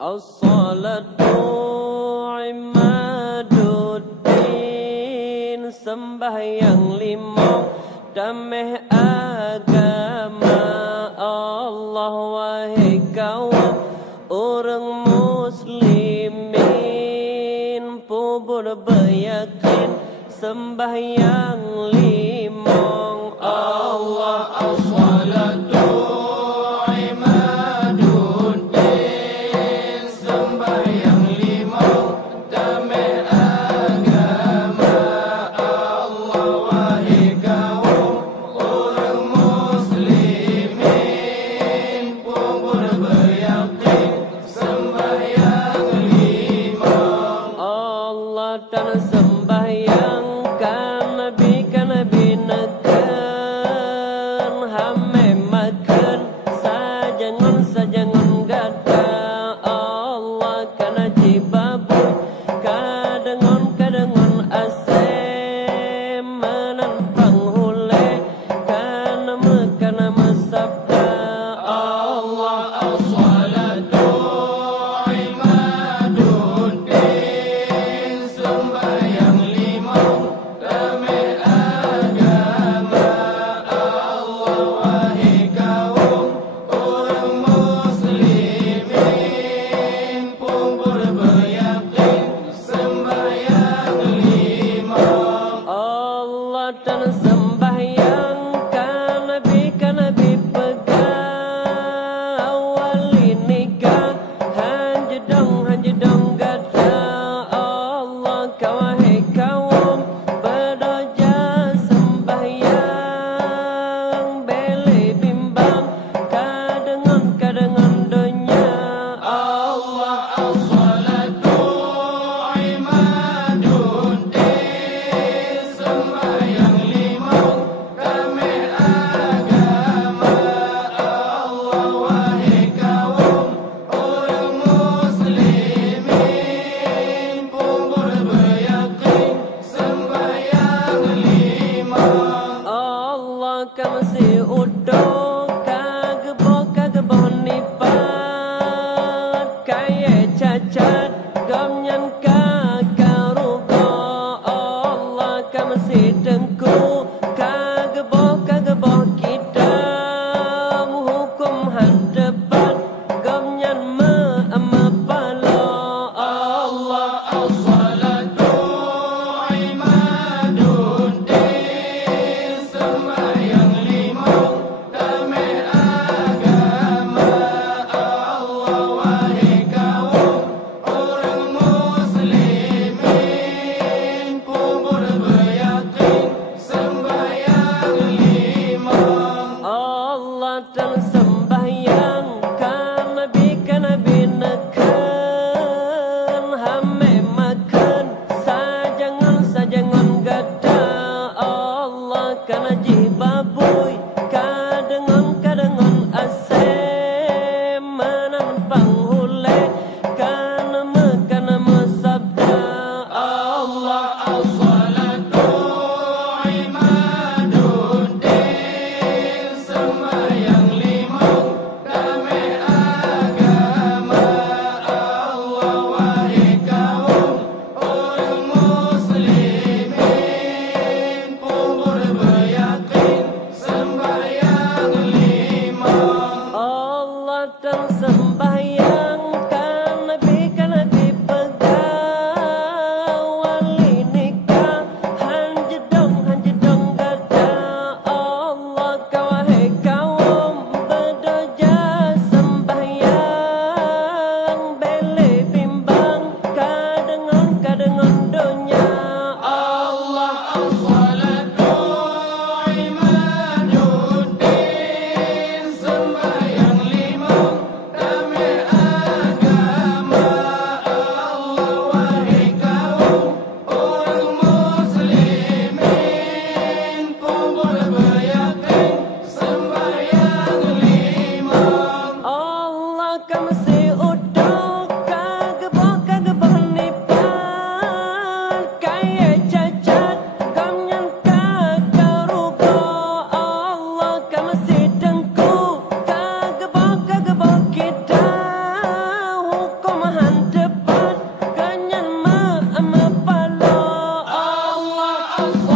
As-salatu imaduddin, sembahyang lima damai agama Allah. Wahai kaum orang muslimin, pun beryakin sembahyang lima Allah. As-salatu dan sembahyang Nabi neken hame makan sajangan gada Allah kana jibabu kadengon asem menantang hule kana mesabda Allah. As-salatu dan sembahyang Nabi pegang wali nikah hanjedong gada Allah. Wahai kaum berdoja sembahyang beli bimbang kadengon dunya Allah. As-salatu imaduddin, sembahyang lima damai agama Allah. Wahai kaum orang muslimin, pun beryakin sembahyang lima Allah. Kamsi udo kagebo nipat kaya cacat gamnyan kakarugo Allah. Kamsi dengku kagebo kita hukum hadapan gamnyan mepalo Allah. As-salatu imaduddin, sembahyang lima damai agama Allah. Wahai kaum orang muslimin, pun beryakin sembahyang lima Allah. Dan sembahyang Nabi neken hame makan sajangan gada Allah. Kana jibabuy kadengon asem menantang hule kana mesabda Allah. As-salatu imaduddin, sembahyang lima damai agama Allah. Wahai kaum orang muslimin, pun beryakin sembahyang lima Allah. Dan sembahyang Nabi pegang wali nikah hanjedong gada Allah. Wahai kaum berdoja sembahyang beli bimbang kadengon dunya Allah. As-salatu imaduddin, sembahyang lima damai agama Allah. Wahai kaum orang muslimin, pun beryakin sembahyang lima Allah. Kamsi udo kagebo nipat kaya cacat gamnyan kakarugo Allah. Kamsi dengku kagebo kita hukum Allah